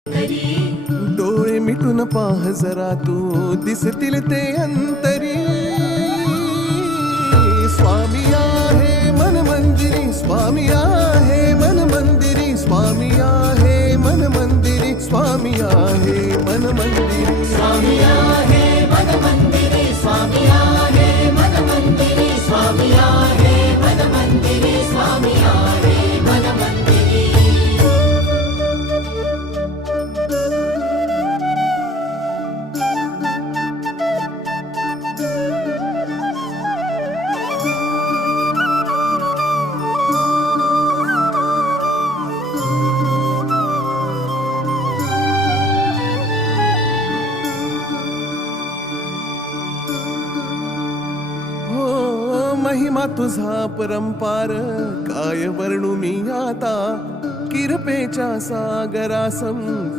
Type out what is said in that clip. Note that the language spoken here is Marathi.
डोळे मिटून पाह जरा तू दिसतील ते अंतरी. स्वामी आहे मन मंदिरी, स्वामी आहे मन मंदिरी, स्वामी आहे मन मंदिरी, स्वामी आहे मन मंदिरी. स्वामी आहे मन मंदिरी, स्वामी आहे मन मंदिरी, स्वामी आहे मन मंदिरी, स्वामी आहे मन मंदिरी. महिमा तुझा परंपार काय वर्णू मी आता. किरपेच्या सागरासम